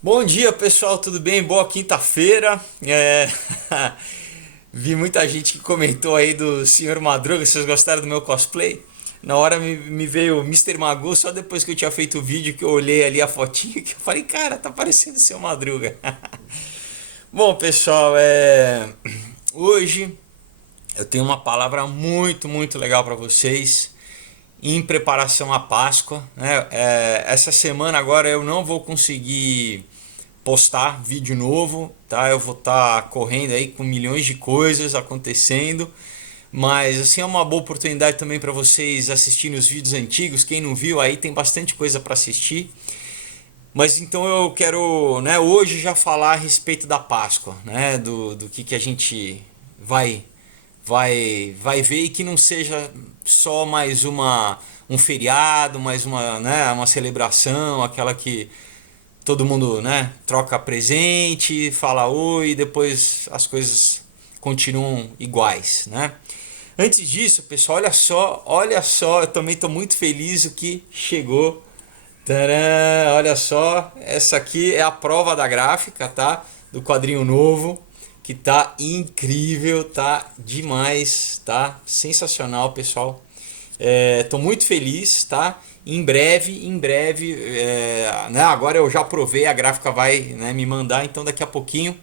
Bom dia, pessoal, tudo bem? Boa quinta-feira. Vi muita gente que comentou aí do Senhor Madruga. Vocês gostaram do meu cosplay? Na hora me veio o Mister Magoo só depois que eu tinha feito o vídeo que eu olhei ali a fotinha que eu falei, cara, tá parecendo o Seu Madruga. Bom, pessoal, hoje eu tenho uma palavra muito legal para vocês em preparação à Páscoa, né? Essa semana agora eu não vou conseguir postar vídeo novo, tá? Eu vou estar correndo aí com milhões de coisas acontecendo, mas assim é uma boa oportunidade também para vocês assistirem os vídeos antigos. Quem não viu aí tem bastante coisa para assistir. Mas então eu quero, né, hoje já falar a respeito da Páscoa, né, do que a gente vai vai ver e que não seja só mais um feriado, mais uma, né, uma celebração, aquela que todo mundo, né, troca presente, fala oi e depois as coisas continuam iguais, né? Antes disso, pessoal, olha só, eu também estou muito feliz o que chegou. Tcharam, olha só, essa aqui é a prova da gráfica, tá? Do quadrinho novo, que tá incrível, tá demais, tá? Sensacional, pessoal. Tô muito feliz, tá? Em breve, né? Agora eu já provei, a gráfica vai, né, me mandar, então daqui a pouquinho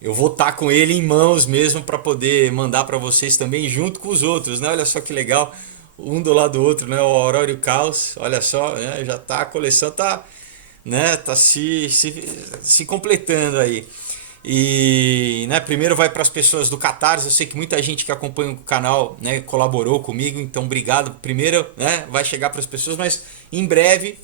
eu vou estar com ele em mãos mesmo para poder mandar para vocês também junto com os outros, né? Olha só que legal, um do lado do outro, né? O Aurora e o Caos, olha só, né? Já tá a coleção tá, né? Tá se completando aí. E, né, primeiro vai para as pessoas do Catarse. Eu sei que muita gente que acompanha o canal, né, colaborou comigo, então obrigado. Primeiro, né, vai chegar para as pessoas, mas em breve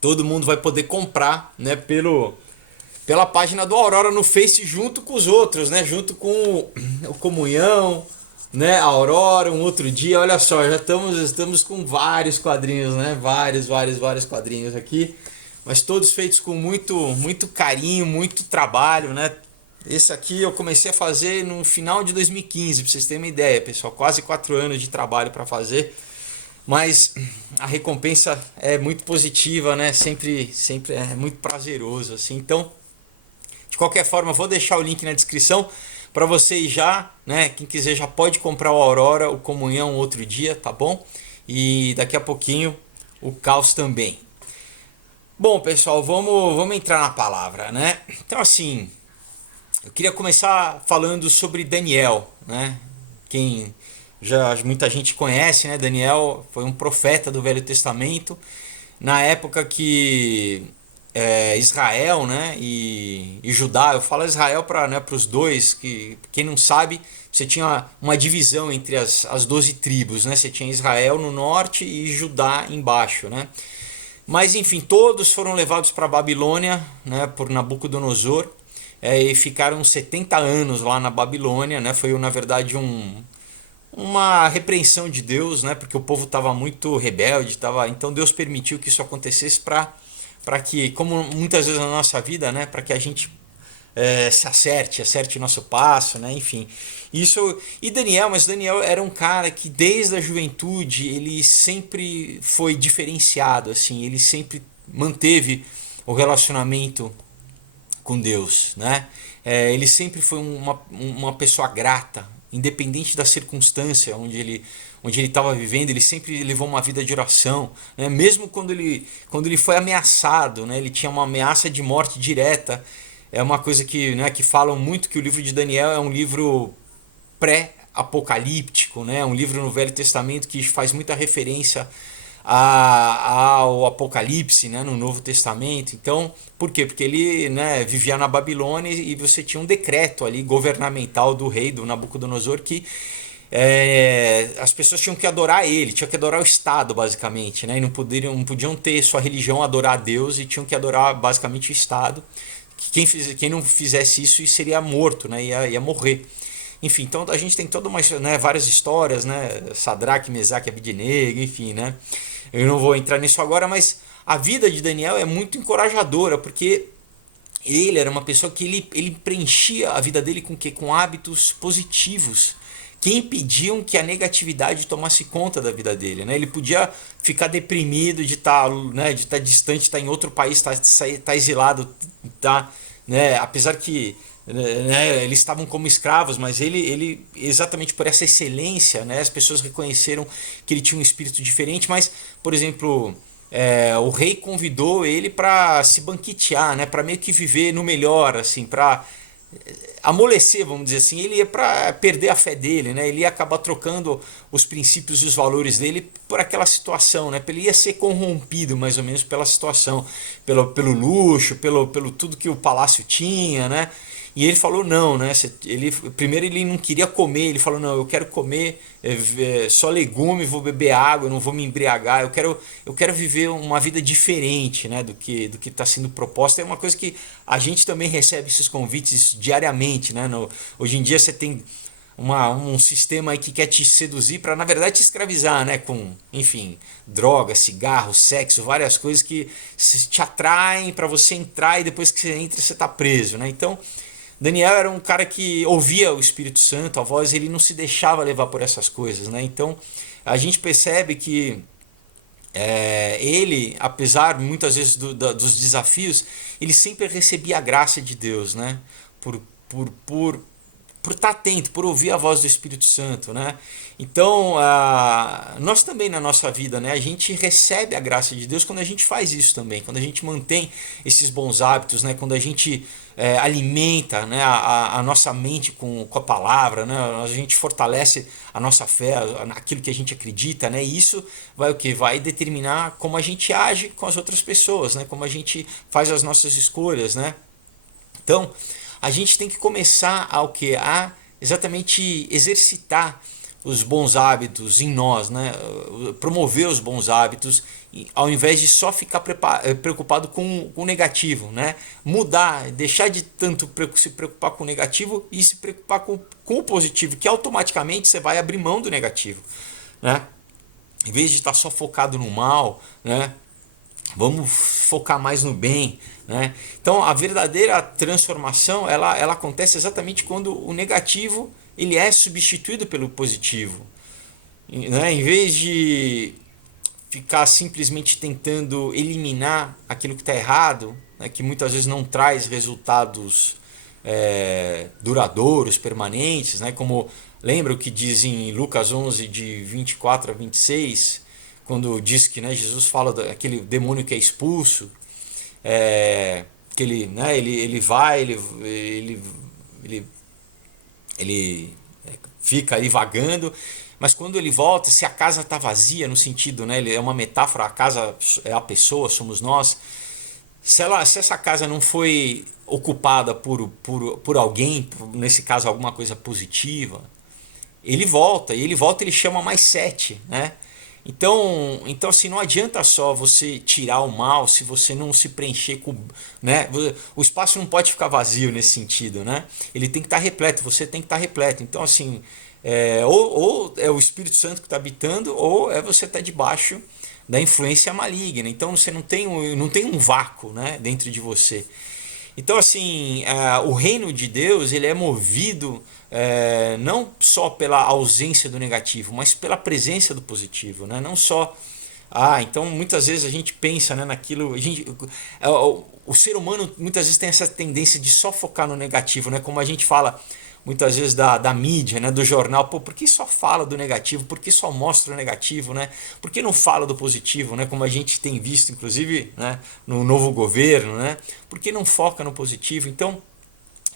todo mundo vai poder comprar, né, pela página do Aurora no Face junto com os outros, né, junto com o Comunhão, né, a Aurora, um outro dia. Olha só, já estamos com vários quadrinhos, né, vários quadrinhos aqui, mas todos feitos com muito carinho, muito trabalho, né? Esse aqui eu comecei a fazer no final de 2015, para vocês terem uma ideia, pessoal. Quase 4 anos de trabalho para fazer, mas a recompensa é muito positiva, né? Sempre é muito prazeroso, assim. Então, de qualquer forma, vou deixar o link na descrição para vocês já, né? Quem quiser já pode comprar o Aurora, o Comunhão outro dia, tá bom? E daqui a pouquinho o Caos também. Bom, pessoal, vamos entrar na palavra, né? Então, assim, eu queria começar falando sobre Daniel, né? Quem já muita gente conhece, né? Daniel foi um profeta do Velho Testamento na época que Israel, né? E Judá, eu falo Israel para, né, os dois, que quem não sabe, você tinha uma divisão entre as 12 tribos, né? Você tinha Israel no norte e Judá embaixo, né? Mas enfim, todos foram levados para a Babilônia, né, por Nabucodonosor, e ficaram 70 anos lá na Babilônia, né? Foi na verdade uma repreensão de Deus, né? Porque o povo estava muito rebelde, então Deus permitiu que isso acontecesse para que, como muitas vezes na nossa vida, né, para que a gente acerte nosso passo, né? Enfim, isso. E Daniel, mas Daniel era um cara que desde a juventude ele sempre foi diferenciado, assim, ele sempre manteve o relacionamento com Deus, né? Ele sempre foi uma pessoa grata, independente da circunstância onde ele estava vivendo, ele sempre levou uma vida de oração, né? Mesmo quando ele foi ameaçado, né? Ele tinha uma ameaça de morte direta. É uma coisa que, né, que falam muito que o livro de Daniel é um livro pré-apocalíptico, né? Um livro no Velho Testamento que faz muita referência ao Apocalipse, né, no Novo Testamento. Então, por quê? Porque ele, né, vivia na Babilônia e você tinha um decreto ali governamental do rei, do Nabucodonosor, que as pessoas tinham que adorar ele, tinham que adorar o Estado, basicamente, né? E não podiam ter sua religião, adorar a Deus, e tinham que adorar basicamente o Estado. Quem não fizesse isso seria morto, né? Ia morrer. Enfim, então a gente tem toda uma, né, várias histórias, né? Sadraque, Mesaque, Abidnego, enfim, né? Eu não vou entrar nisso agora, mas a vida de Daniel é muito encorajadora, porque ele era uma pessoa que ele preenchia a vida dele com hábitos positivos, que impediam que a negatividade tomasse conta da vida dele, né? Ele podia ficar deprimido de estar, né, de estar distante, estar em outro país, estar exilado, tá, né? Apesar que, né, eles estavam como escravos, mas ele exatamente por essa excelência, né, as pessoas reconheceram que ele tinha um espírito diferente. Mas, por exemplo, o rei convidou ele para se banquetear, né, para meio que viver no melhor, assim, para amolecer, vamos dizer assim. Ele ia para perder a fé dele, né? Ele ia acabar trocando os princípios e os valores dele por aquela situação, né? Ele ia ser corrompido mais ou menos pela situação, pelo luxo, pelo tudo que o palácio tinha, né? E ele falou não, né? Primeiro ele não queria comer, ele falou não, eu quero comer só legume, vou beber água, eu não vou me embriagar, eu quero viver uma vida diferente, né? Do que está sendo proposto. É uma coisa que a gente também recebe esses convites diariamente, né? Hoje em dia você tem um sistema aí que quer te seduzir para, na verdade, te escravizar, né? Com, enfim, droga, cigarro, sexo, várias coisas que te atraem para você entrar, e depois que você entra você está preso, né? Então Daniel era um cara que ouvia o Espírito Santo, a voz, ele não se deixava levar por essas coisas, né? Então a gente percebe que ele, apesar muitas vezes dos desafios, ele sempre recebia a graça de Deus, né? Por, por estar atento, por ouvir a voz do Espírito Santo, né? Então, nós também na nossa vida, né? A gente recebe a graça de Deus quando a gente faz isso também, quando a gente mantém esses bons hábitos, né? Quando a gente alimenta, né? a nossa mente com a palavra, né? A gente fortalece a nossa fé, aquilo que a gente acredita, né? E isso vai o que? Vai determinar como a gente age com as outras pessoas, né? Como a gente faz as nossas escolhas, né? Então, a gente tem que começar ao que? A exatamente exercitar os bons hábitos em nós, né? Promover os bons hábitos, ao invés de só ficar preocupado com o negativo, né? Mudar, deixar de tanto se preocupar com o negativo e se preocupar com o positivo, que automaticamente você vai abrir mão do negativo, né? Em vez de estar só focado no mal, né? Vamos focar mais no bem, né? Então a verdadeira transformação ela acontece exatamente quando o negativo ele é substituído pelo positivo, né? Em vez de ficar simplesmente tentando eliminar aquilo que está errado, né? Que muitas vezes não traz resultados duradouros, permanentes, né? Como lembra o que diz em Lucas 11 de 24 a 26, quando diz que, né, Jesus fala daquele demônio que é expulso, que ele, né, ele vai, ele, ele fica ali vagando, mas quando ele volta, se a casa está vazia, no sentido, né, ele é uma metáfora, a casa é a pessoa, somos nós. Se essa casa não foi ocupada por alguém, nesse caso alguma coisa positiva, ele chama mais 7, né? Então assim, não adianta só você tirar o mal se você não se preencher com, né? O espaço não pode ficar vazio nesse sentido, né? Ele tem que estar repleto, você tem que estar repleto. Então assim, ou é o Espírito Santo que está habitando, ou é você estar debaixo da influência maligna. Então você não tem um vácuo, né, dentro de você. Então, assim, o reino de Deus ele é movido não só pela ausência do negativo, mas pela presença do positivo, né? Não só. Então muitas vezes a gente pensa, né, naquilo. O ser humano muitas vezes tem essa tendência de só focar no negativo, né? Como a gente fala muitas vezes da mídia, né, do jornal. Pô, por que só fala do negativo? Por que só mostra o negativo, né? Por que não fala do positivo, né? Como a gente tem visto, inclusive, né, no novo governo, né? Por que não foca no positivo? Então,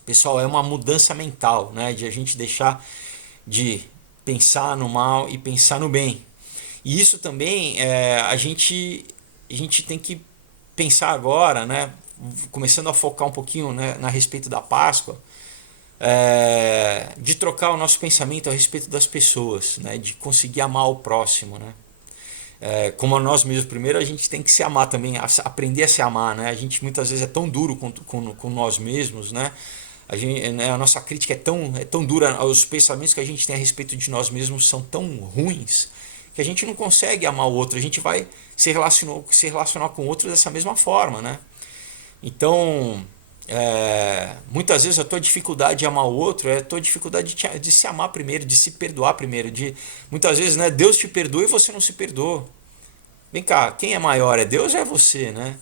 pessoal, é uma mudança mental, né? De a gente deixar de pensar no mal e pensar no bem. E isso também a gente tem que pensar agora, né? Começando a focar um pouquinho, né, na respeito da Páscoa, de trocar o nosso pensamento a respeito das pessoas, né? De conseguir amar o próximo, né? Como a nós mesmos, primeiro a gente tem que se amar também, aprender a se amar, né? A gente muitas vezes é tão duro com nós mesmos, né? A nossa crítica é tão dura, os pensamentos que a gente tem a respeito de nós mesmos são tão ruins que a gente não consegue amar o outro, a gente vai se relacionar com o outro dessa mesma forma, né? Então Muitas vezes a tua dificuldade de amar o outro é a tua dificuldade de se amar primeiro, de se perdoar primeiro. Muitas vezes, né, Deus te perdoa e você não se perdoa. Vem cá, quem é maior, é Deus ou é você, né?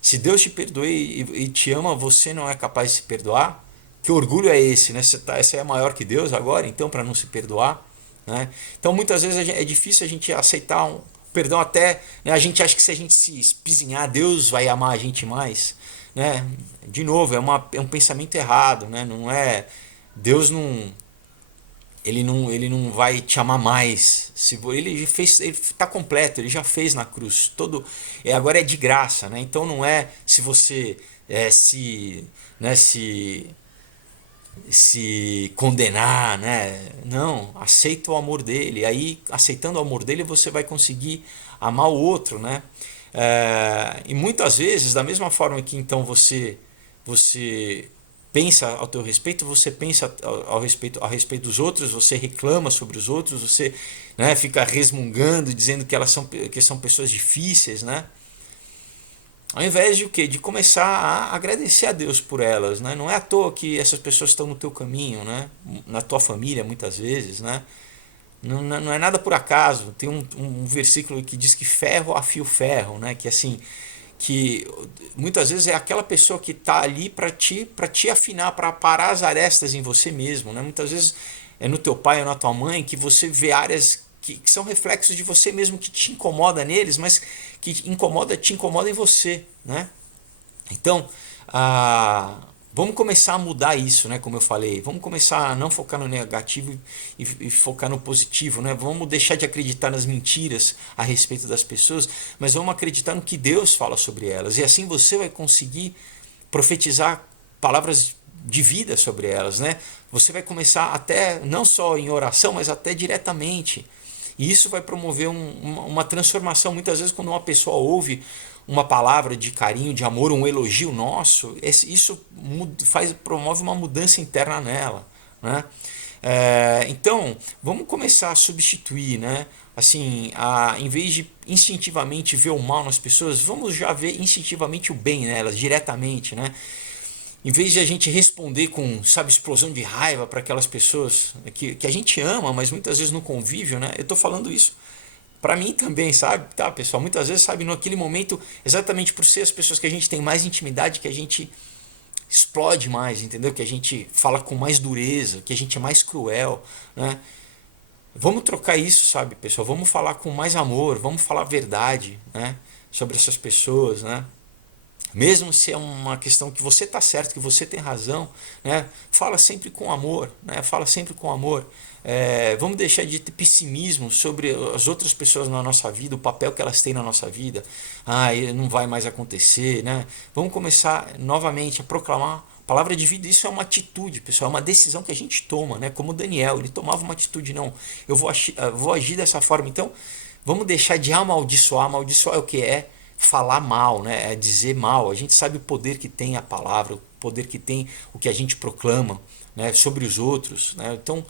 Se Deus te perdoa e te ama, você não é capaz de se perdoar? Que orgulho é esse, né? Você é maior que Deus agora, então, para não se perdoar, né? Então, muitas vezes é difícil a gente aceitar um perdão até, né? A gente acha que se a gente se espizinhar, Deus vai amar a gente mais, né? De novo, é um pensamento errado, né? Não é Deus não ele não vai te amar mais. Se ele fez, ele está completo, ele já fez na cruz. Agora é de graça, né? Então não é se você né, se condenar, né? Não, aceita o amor dele. Aí, aceitando o amor dele, você vai conseguir amar o outro, né? E muitas vezes, da mesma forma que então você pensa ao teu respeito, você pensa ao respeito dos outros, você reclama sobre os outros, você, né, fica resmungando, dizendo que são pessoas difíceis, né? Ao invés de o quê? De começar a agradecer a Deus por elas, né? Não é à toa que essas pessoas estão no teu caminho, né? Na tua família, muitas vezes, né? Não é nada por acaso. Tem um versículo que diz que ferro afia o ferro, né? Que assim, que muitas vezes é aquela pessoa que está ali para te afinar, para parar as arestas em você mesmo, né? Muitas vezes é no teu pai ou na tua mãe que você vê áreas que são reflexos de você mesmo, que te incomoda neles, mas que te incomoda em você, né? Então, vamos começar a mudar isso, né? Como eu falei, vamos começar a não focar no negativo e focar no positivo, né? Vamos deixar de acreditar nas mentiras a respeito das pessoas, mas vamos acreditar no que Deus fala sobre elas. E assim você vai conseguir profetizar palavras de vida sobre elas, né? Você vai começar até não só em oração, mas até diretamente. E isso vai promover uma transformação. Muitas vezes, quando uma pessoa ouve uma palavra de carinho, de amor, um elogio nosso, isso promove uma mudança interna nela, né? Então, vamos começar a substituir, né? Assim, em vez de instintivamente ver o mal nas pessoas, vamos já ver instintivamente o bem nelas, diretamente, né? Em vez de a gente responder com, sabe, explosão de raiva para aquelas pessoas que a gente ama, mas muitas vezes no convívio, né? Eu estou falando isso para mim também, sabe? Tá, pessoal? Muitas vezes, sabe, naquele momento, exatamente por ser as pessoas que a gente tem mais intimidade, que a gente explode mais, entendeu? Que a gente fala com mais dureza, que a gente é mais cruel, né? Vamos trocar isso, sabe, pessoal? Vamos falar com mais amor, vamos falar a verdade, né? Sobre essas pessoas, né? Mesmo se é uma questão que você está certo, que você tem razão, né? Fala sempre com amor, né? Fala sempre com amor. Vamos deixar de ter pessimismo sobre as outras pessoas na nossa vida, o papel que elas têm na nossa vida. Não vai mais acontecer, né? Vamos começar novamente a proclamar palavra de vida. Isso é uma atitude, pessoal, é uma decisão que a gente toma, né? Como Daniel, ele tomava uma atitude, não, vou agir dessa forma. Então, vamos deixar de amaldiçoar. Amaldiçoar é o que é? Falar mal, né? É dizer mal. A gente sabe o poder que tem a palavra, o poder que tem o que a gente proclama, né, sobre os outros, né? Então,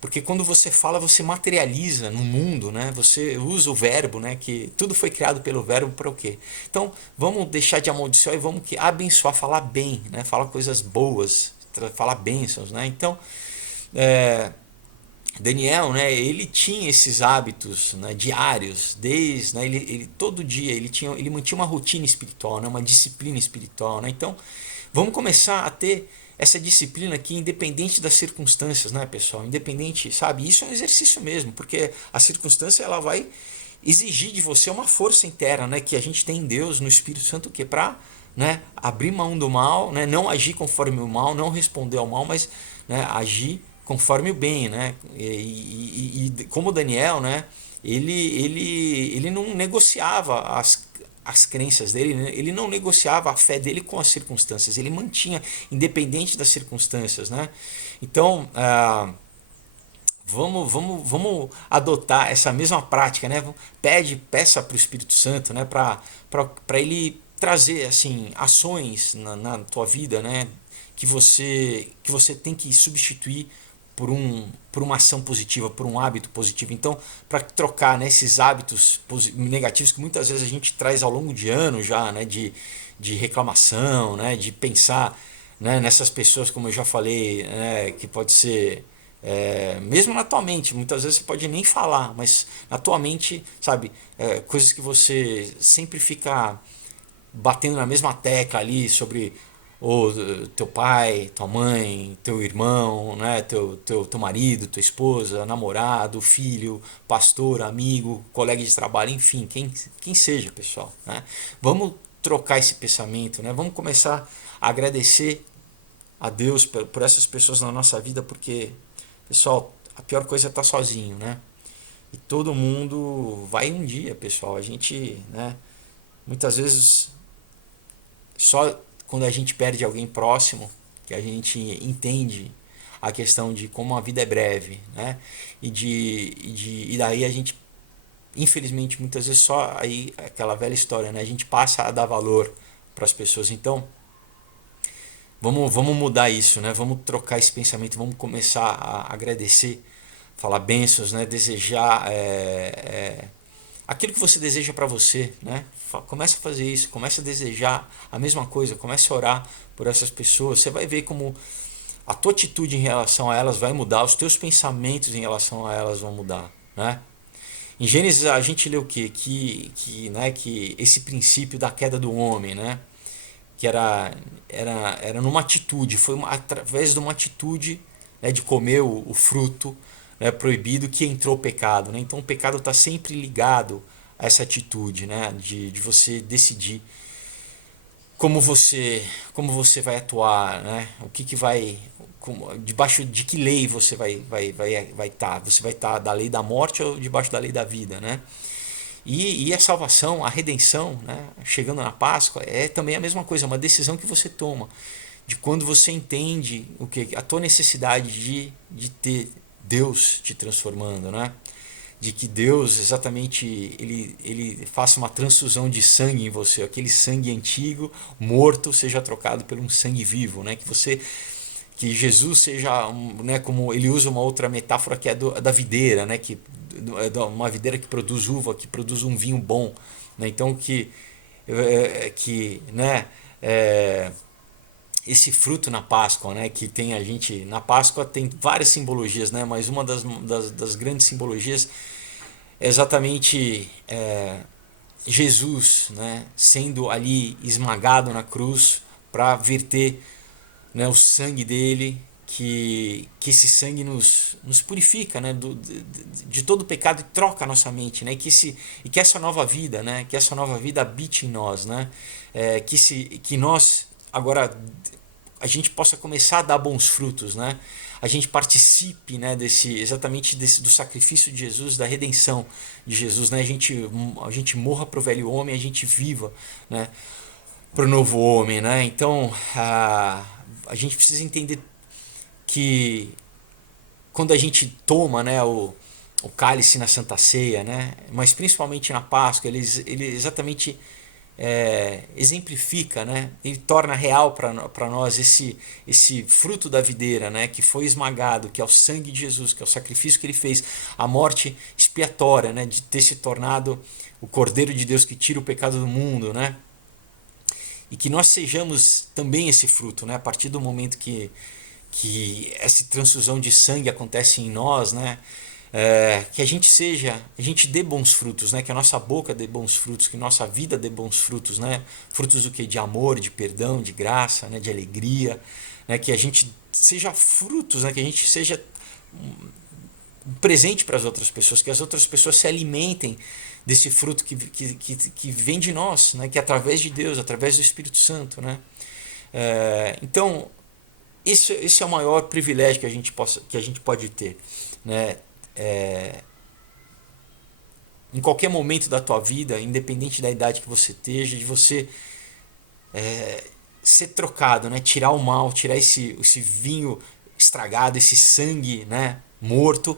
porque quando você fala, você materializa no mundo, né? Você usa o verbo, né? Que tudo foi criado pelo verbo para o quê? Então, vamos deixar de amaldiçoar e vamos abençoar, falar bem, né? Falar coisas boas, falar bênçãos, né? Então, Daniel, né, ele tinha esses hábitos, né, diários, né, ele todo dia ele mantinha uma rotina espiritual, né, uma disciplina espiritual, né? Então, vamos começar a ter essa disciplina aqui, independente das circunstâncias, né, pessoal? Independente, sabe? Isso é um exercício mesmo, porque a circunstância ela vai exigir de você uma força interna, né, que a gente tem em Deus, no Espírito Santo, que para, né, abrir mão do mal, né, não agir conforme o mal, não responder ao mal, mas, né, agir conforme o bem, né? E como Daniel, né? Ele não negociava as crenças dele, né? Ele não negociava a fé dele com as circunstâncias, ele mantinha independente das circunstâncias, né? Então, vamos adotar essa mesma prática, né? Peça para o Espírito Santo, né? Para ele trazer assim ações na tua vida, né? Que você tem que substituir por uma ação positiva, por um hábito positivo. Então, para trocar, né, esses hábitos negativos que muitas vezes a gente traz ao longo de anos já, né, de reclamação, né, de pensar, né, nessas pessoas, como eu já falei, né, que pode ser mesmo na tua mente, muitas vezes você pode nem falar, mas na tua mente, sabe, coisas que você sempre fica batendo na mesma tecla ali sobre o teu pai, tua mãe, teu irmão, né, teu marido, tua esposa, namorado, filho, pastor, amigo, colega de trabalho, enfim, quem seja, pessoal, né? Vamos trocar esse pensamento, né? Vamos começar a agradecer a Deus por essas pessoas na nossa vida, porque, pessoal, a pior coisa é estar sozinho, né? E todo mundo vai um dia, pessoal. A gente, né, muitas vezes só quando a gente perde alguém próximo que a gente entende a questão de como a vida é breve, né? E daí a gente, infelizmente, muitas vezes só aí aquela velha história, né? A gente passa a dar valor para as pessoas. Então, vamos mudar isso, né? Vamos trocar esse pensamento, vamos começar a agradecer, falar bênçãos, né? Desejar aquilo que você deseja para você, né? Comece a fazer isso, comece a desejar a mesma coisa, comece a orar por essas pessoas. Você vai ver como a tua atitude em relação a elas vai mudar, os teus pensamentos em relação a elas vão mudar, né? Em Gênesis a gente lê o quê? Que esse princípio da queda do homem, né? Que era numa atitude, foi através de uma atitude, né, de comer o fruto, né, proibido, que entrou o pecado, né? Então o pecado está sempre ligado a essa atitude, né, de você decidir como você vai atuar, né? O que vai debaixo de que lei você vai estar? Você vai estar da lei da morte ou debaixo da lei da vida, né? E a salvação, a redenção, né, chegando na Páscoa, é também a mesma coisa, uma decisão que você toma, de quando você entende o que a tua necessidade de ter Deus te transformando, né? De que Deus exatamente ele faça uma transfusão de sangue em você, aquele sangue antigo, morto, seja trocado por um sangue vivo, né? Que Jesus seja, né, como ele usa uma outra metáfora que é da videira, né, que uma videira que produz uva, que produz um vinho bom, né? Então né, é, esse fruto na Páscoa, né, que tem a gente na Páscoa tem várias simbologias, né, mas uma das grandes simbologias é exatamente Jesus, né, sendo ali esmagado na cruz para verter, né, o sangue dele, que esse sangue nos purifica, né, de todo pecado e troca a nossa mente, né, e que essa nova vida, né, que essa nova vida habite em nós, né, que nós agora a gente possa começar a dar bons frutos, né, a gente participe, né, exatamente do sacrifício de Jesus, da redenção de Jesus, né, a gente morra para o velho homem, a gente viva, né, para o novo homem, né? Então a gente precisa entender que quando a gente toma, né, o cálice na Santa Ceia, né, mas principalmente na Páscoa, ele exatamente exemplifica, né, ele torna real para nós esse fruto da videira, né, que foi esmagado, que é o sangue de Jesus, que é o sacrifício que ele fez, a morte expiatória, né, de ter se tornado o Cordeiro de Deus que tira o pecado do mundo, né? E que nós sejamos também esse fruto, né? A partir do momento que essa transfusão de sangue acontece em nós, né? Que a gente dê bons frutos, né? Que a nossa boca dê bons frutos, que nossa vida dê bons frutos, né? Frutos do que? De amor, de perdão, de graça, né? De alegria, né? Que a gente seja frutos, né? Que a gente seja um presente para as outras pessoas, que as outras pessoas se alimentem desse fruto que vem de nós, né? Que é através de Deus, através do Espírito Santo, né? Então, esse é o maior privilégio que a gente pode ter, né? Em qualquer momento da tua vida, independente da idade que você esteja, de você ser trocado, né? Tirar o mal, tirar esse vinho estragado, esse sangue, né, morto,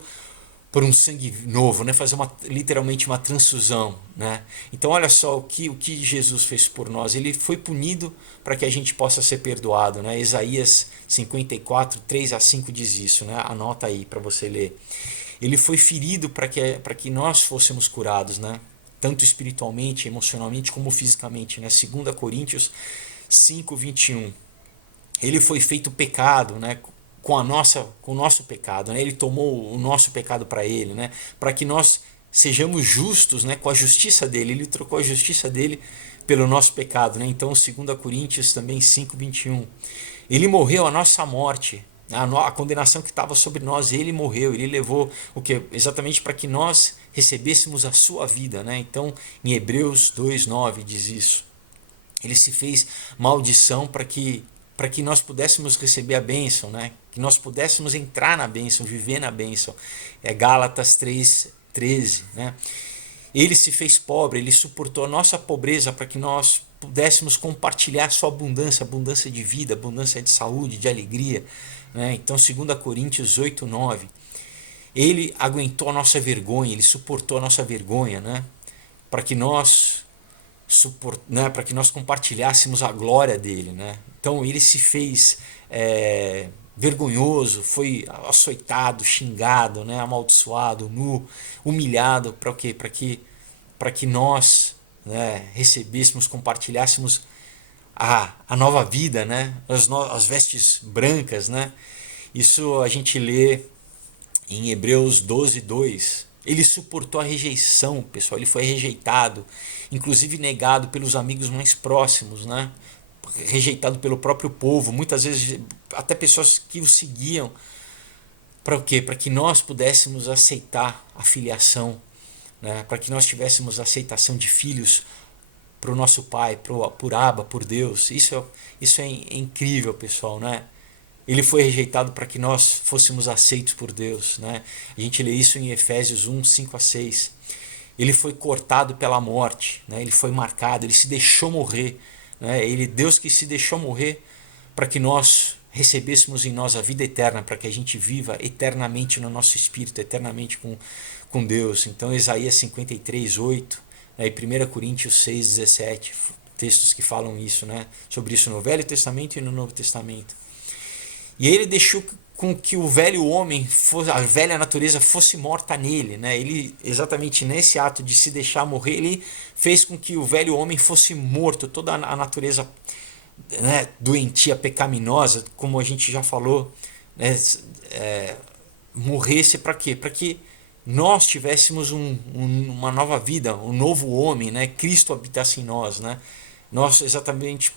por um sangue novo, né? Fazer literalmente uma transfusão, né? Então olha só o que Jesus fez por nós. Ele foi punido para que a gente possa ser perdoado, né? Isaías 54, 3 a 5 diz isso, né? Anota aí para você ler. Ele foi ferido para que nós fôssemos curados, né? Tanto espiritualmente, emocionalmente como fisicamente, né? 2 Coríntios 5, 21. Ele foi feito pecado, né? Com o nosso pecado, né? Ele tomou o nosso pecado para ele, né? Para que nós sejamos justos, né? Com a justiça dele. Ele trocou a justiça dele pelo nosso pecado, né? Então, 2 Coríntios também 5, 21. Ele morreu a nossa morte, a condenação que estava sobre nós, ele morreu, ele levou o que exatamente para que nós recebêssemos a sua vida, né? Então, em Hebreus 2:9 diz isso. Ele se fez maldição para que nós pudéssemos receber a bênção, né? Que nós pudéssemos entrar na bênção, viver na bênção. É Gálatas 3:13, né? Ele se fez pobre, ele suportou a nossa pobreza para que nós pudéssemos compartilhar a sua abundância, abundância de vida, abundância de saúde, de alegria, né? Então, 2 Coríntios 8:9. Ele aguentou a nossa vergonha, ele suportou a nossa vergonha, né? Para que nós para que nós compartilhássemos a glória dele, né? Então ele se fez vergonhoso, foi açoitado, xingado, né? Amaldiçoado, nu, humilhado, para o quê? Para que nós, né, recebêssemos, compartilhássemos a nova vida, né? As vestes brancas, né? Isso a gente lê em Hebreus 12:2. Ele suportou a rejeição, pessoal. Ele foi rejeitado, inclusive negado pelos amigos mais próximos, né? Rejeitado pelo próprio povo, muitas vezes até pessoas que o seguiam. Para o quê? Para que nós pudéssemos aceitar a filiação, né? Para que nós tivéssemos aceitação de filhos para o nosso Pai, por Abba, por Deus. Isso é incrível, pessoal, né? Ele foi rejeitado para que nós fôssemos aceitos por Deus, né? A gente lê isso em Efésios 1, 5 a 6. Ele foi cortado pela morte, né? Ele foi marcado, ele se deixou morrer, né? Deus que se deixou morrer para que nós recebêssemos em nós a vida eterna, para que a gente viva eternamente no nosso espírito, eternamente com Deus. Então, Isaías 53, 8, né? E 1 Coríntios 6, 17, textos que falam isso, né? Sobre isso no Velho Testamento e no Novo Testamento. E ele deixou com que o velho homem, a velha natureza fosse morta nele, né? Ele, exatamente nesse ato de se deixar morrer, ele fez com que o velho homem fosse morto, toda a natureza, né, doentia, pecaminosa, como a gente já falou, né, morresse para quê? Para que nós tivéssemos uma nova vida, um novo homem, né? Cristo habitasse em nós, né? Nós exatamente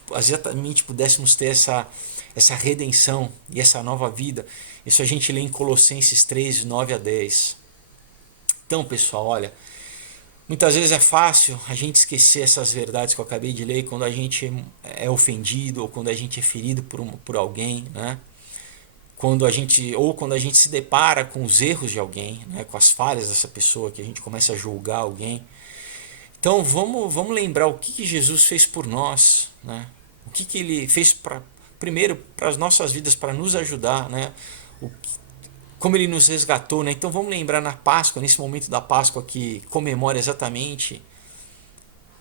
pudéssemos ter essa redenção e essa nova vida. Isso a gente lê em Colossenses 3, 9 a 10. Então, pessoal, olha, muitas vezes é fácil a gente esquecer essas verdades que eu acabei de ler quando a gente é ofendido ou quando a gente é ferido por alguém, né? Quando a gente se depara com os erros de alguém, né? Com as falhas dessa pessoa, que a gente começa a julgar alguém. Então vamos lembrar o que Jesus fez por nós, né? O que ele fez primeiro para as nossas vidas, para nos ajudar, né? Como ele nos resgatou, né? Então vamos lembrar na Páscoa, nesse momento da Páscoa que comemora exatamente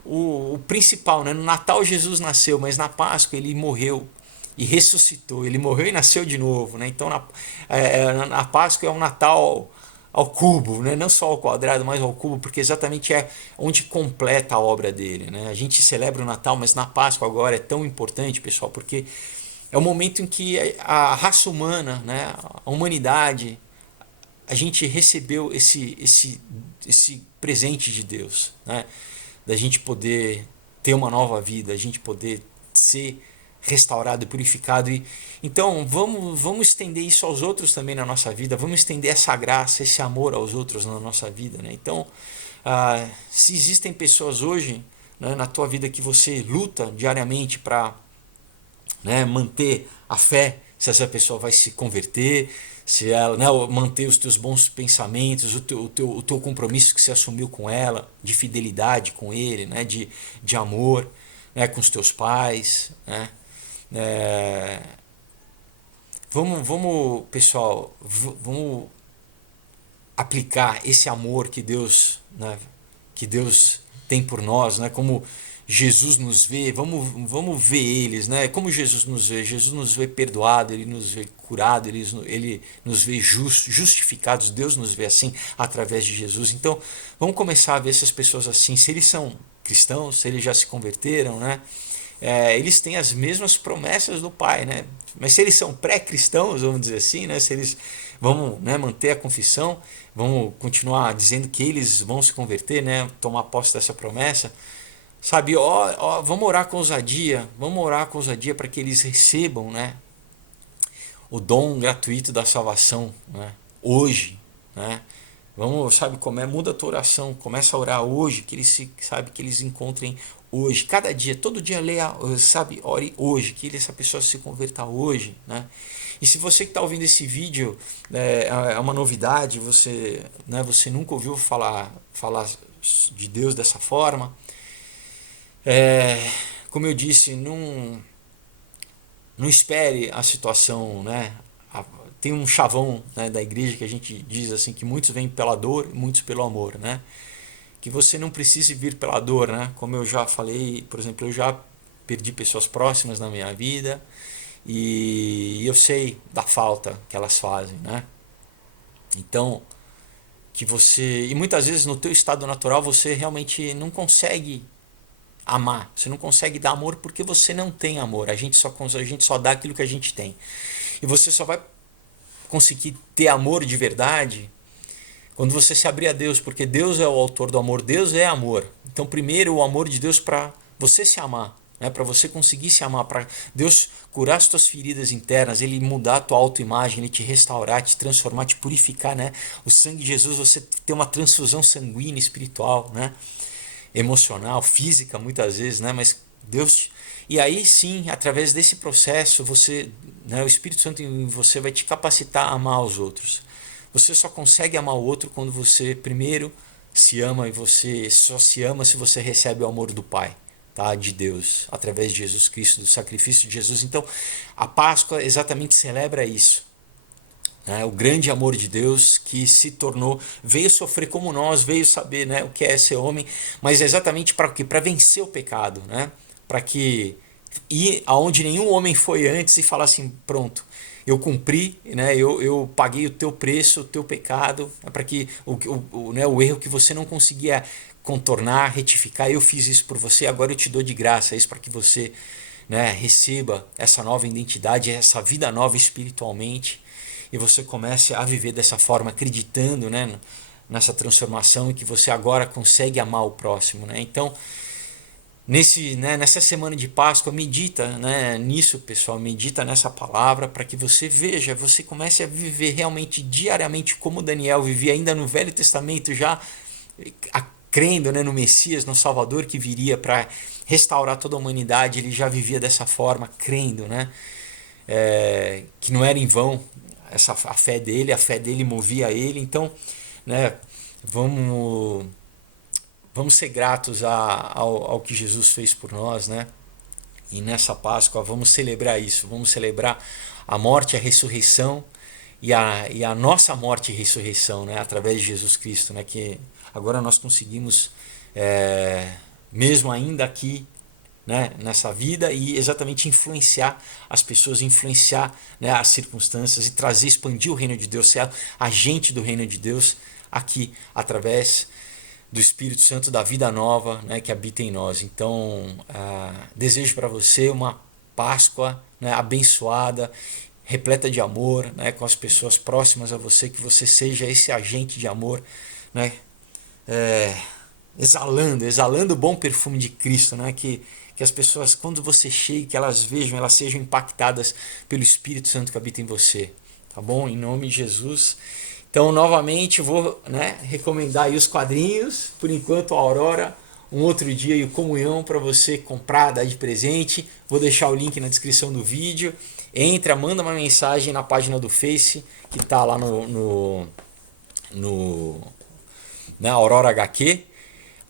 o principal, né? No Natal Jesus nasceu, mas na Páscoa ele morreu e ressuscitou. Ele morreu e nasceu de novo, né? Então na Páscoa é um Natal ao cubo, né? Não só ao quadrado, mas ao cubo, porque exatamente é onde completa a obra dele, né? A gente celebra o Natal, mas na Páscoa agora é tão importante, pessoal, porque é o momento em que a raça humana, né, a humanidade, a gente recebeu esse presente de Deus, né? Da gente poder ter uma nova vida, a gente poder ser restaurado e purificado. Então vamos estender isso aos outros também na nossa vida, vamos estender essa graça, esse amor aos outros na nossa vida, né? Então, se existem pessoas hoje, né, na tua vida que você luta diariamente para, né, manter a fé, se essa pessoa vai se converter, se ela, né, manter os teus bons pensamentos, o teu compromisso que você assumiu com ela, de fidelidade com ele, né, de amor, né, com os teus pais, né? Vamos pessoal, vamos aplicar esse amor que Deus, né, que Deus tem por nós, né, como Jesus nos vê, vamos ver eles, né? Como Jesus nos vê perdoado, ele nos vê curado, ele nos vê justificados, Deus nos vê assim através de Jesus. Então, vamos começar a ver essas pessoas assim, se eles são cristãos, se eles já se converteram, né? Eles têm as mesmas promessas do Pai, né? Mas se eles são pré-cristãos, vamos dizer assim, né? Se eles vão, né, manter a confissão, vão continuar dizendo que eles vão se converter, né? Tomar posse dessa promessa. Sabe, vamos orar com ousadia, para que eles recebam, né, o dom gratuito da salvação, né, hoje, né? Vamos, sabe, muda a tua oração, começa a orar hoje, que eles que eles encontrem hoje, cada dia, todo dia leia, sabe, ore hoje, que essa pessoa se converta hoje, né? E se você que está ouvindo esse vídeo é uma novidade, você nunca ouviu falar de Deus dessa forma. Como eu disse, não espere a situação, né? Tem um chavão, né, da igreja que a gente diz assim, que muitos vêm pela dor e muitos pelo amor, né? Que você não precise vir pela dor, né? Como eu já falei, por exemplo, eu já perdi pessoas próximas na minha vida e eu sei da falta que elas fazem, né? Então, e muitas vezes no teu estado natural você realmente não consegue amar, você não consegue dar amor porque você não tem amor. A gente só dá aquilo que a gente tem. E você só vai conseguir ter amor de verdade quando você se abrir a Deus, porque Deus é o autor do amor, Deus é amor. Então, primeiro, o amor de Deus para você se amar, né? Para você conseguir se amar, para Deus curar as tuas feridas internas, Ele mudar a tua autoimagem, Ele te restaurar, te transformar, te purificar, né? O sangue de Jesus, você ter uma transfusão sanguínea, espiritual, né? Emocional, física, muitas vezes, né? Mas Deus... E aí sim, através desse processo, né, o Espírito Santo em você vai te capacitar a amar os outros. Você só consegue amar o outro quando você primeiro se ama, e você só se ama se você recebe o amor do Pai, tá? De Deus, através de Jesus Cristo, do sacrifício de Jesus. Então, a Páscoa exatamente celebra isso. O grande amor de Deus que se tornou, veio sofrer como nós, veio saber, né, o que é ser homem, mas é exatamente para quê? Para vencer o pecado, né? Para que ir aonde nenhum homem foi antes e falar assim, pronto, eu cumpri, né? Eu paguei o teu preço, o teu pecado, para que né, o erro que você não conseguia contornar, retificar, eu fiz isso por você, agora eu te dou de graça isso para que você, né, receba essa nova identidade, essa vida nova espiritualmente, e você comece a viver dessa forma, acreditando, né, nessa transformação, e que você agora consegue amar o próximo, né? Então, nessa semana de Páscoa, medita, né, nisso, pessoal, medita nessa palavra para que você veja, você comece a viver realmente diariamente como Daniel vivia ainda no Velho Testamento, já crendo, né, no Messias, no Salvador que viria para restaurar toda a humanidade. Ele já vivia dessa forma, crendo, né, que não era em vão a fé dele movia ele. Então, né, vamos ser gratos ao que Jesus fez por nós, né? E nessa Páscoa vamos celebrar isso, vamos celebrar a morte e a ressurreição, e a nossa morte e ressurreição, né? Através de Jesus Cristo, né? Que agora nós conseguimos, mesmo ainda aqui, né, nessa vida, e exatamente influenciar as pessoas, influenciar, né, as circunstâncias, e expandir o reino de Deus, ser agente do reino de Deus aqui, através do Espírito Santo, da vida nova, né, que habita em nós. Então, desejo para você uma Páscoa, né, abençoada, repleta de amor, né, com as pessoas próximas a você, que você seja esse agente de amor, né, exalando o bom perfume de Cristo, né, que as pessoas, quando você chegue, que elas vejam, elas sejam impactadas pelo Espírito Santo que habita em você, tá bom? Em nome de Jesus. Então, novamente, vou, né, recomendar aí os quadrinhos, por enquanto a Aurora, um outro dia, e o Comunhão para você comprar, dar de presente. Vou deixar o link na descrição do vídeo. Entra, manda uma mensagem na página do Face, que está lá na Aurora HQ.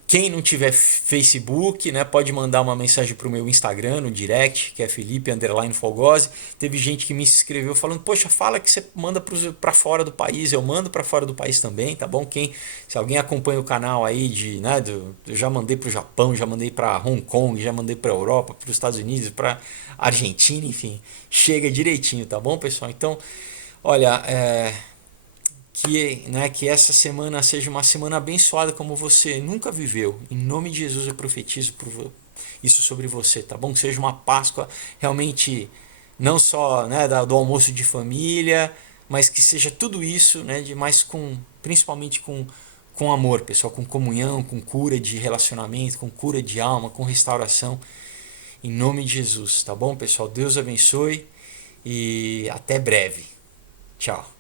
Quem não tiver Facebook, né, pode mandar uma mensagem pro meu Instagram, no direct, que é Felipe_Fogose. Teve gente que me escreveu falando, poxa, fala que você manda para fora do país. Eu mando para fora do país também, tá bom? Se alguém acompanha o canal aí né, eu já mandei pro Japão, já mandei para Hong Kong, já mandei para Europa, para os Estados Unidos, para Argentina, enfim, chega direitinho, tá bom, pessoal? Então, olha, que essa semana seja uma semana abençoada como você nunca viveu. Em nome de Jesus eu profetizo isso sobre você, tá bom? Que seja uma Páscoa realmente não só, né, do almoço de família, mas que seja tudo isso, né, mas principalmente com amor, pessoal, com comunhão, com cura de relacionamento, com cura de alma, com restauração. Em nome de Jesus, tá bom, pessoal? Deus abençoe e até breve. Tchau.